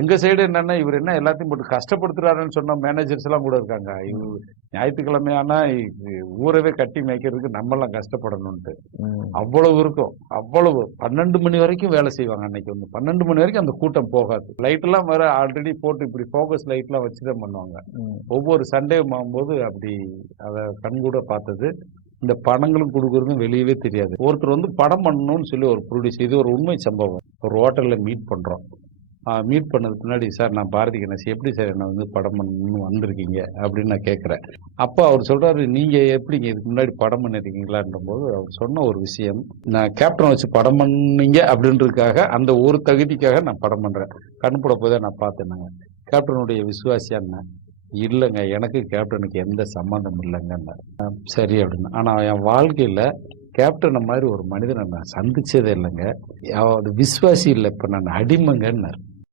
எங்க சைடு என்னன்னா, இவர் என்ன எல்லாத்தையும் போட்டு கஷ்டப்படுத்துறாருன்னு சொன்ன மேனேஜர்ஸ் எல்லாம் கூட இருக்காங்க. ஞாயிற்றுக்கிழமை ஆனா ஊரவே கட்டி மேய்க்கிறதுக்கு நம்மெல்லாம் கஷ்டப்படணும்ட்டு. அவ்வளவு இருக்கும். அவ்வளவு 12 மணி வரைக்கும் வேலை செய்வாங்க அன்னைக்கு வந்து. 12 மணி வரைக்கும் அந்த கூட்டம் போகாது. லைட் எல்லாம் வேற ஆல்ரெடி போட்டு இப்படி ஃபோக்கஸ் லைட் எல்லாம் வச்சுதான் பண்ணுவாங்க. ஒவ்வொரு சண்டே ஆகும்போது அப்படி அதை கண்கூட பார்த்தது. இந்த பணங்களும் கொடுக்கறதும் வெளியவே தெரியாது. ஒருத்தர் வந்து படம் பண்ணணும்னு சொல்லி ஒரு ப்ரொடியூசர், இது ஒரு உண்மை சம்பவம். ஒரு ஹோட்டல்ல மீட் பண்றோம். மீட் பண்ணதுக்கு முன்னாடி, சார் நான் பாரதி கணேஷ், எப்படி சார் என்ன வந்து படம் பண்ணணும்னு வந்திருக்கீங்க அப்படின்னு நான் கேட்குறேன். அப்போ அவர் சொல்றாரு, நீங்க எப்படிங்க இதுக்கு முன்னாடி படம் பண்ணிருக்கீங்களான்ற போது அவர் சொன்ன ஒரு விஷயம், நான் கேப்டன் வச்சு படம் பண்ணீங்க அப்படின்றதுக்காக அந்த ஒரு தகுதிக்காக நான் படம் பண்றேன். கண்புட போய் தான் நான் பார்த்தேன்னாங்க. கேப்டனுடைய விசுவாசியா என்ன? இல்லைங்க, எனக்கு கேப்டனுக்கு எந்த சம்மந்தம் இல்லைங்க. சரி அப்படின்னு. ஆனா என் வாழ்க்கையில கேப்டனை மாதிரி ஒரு மனிதனை நான் சந்திச்சதே இல்லைங்க. விசுவாசி இல்லை, இப்ப நான் அடிமைங்கன்னார்.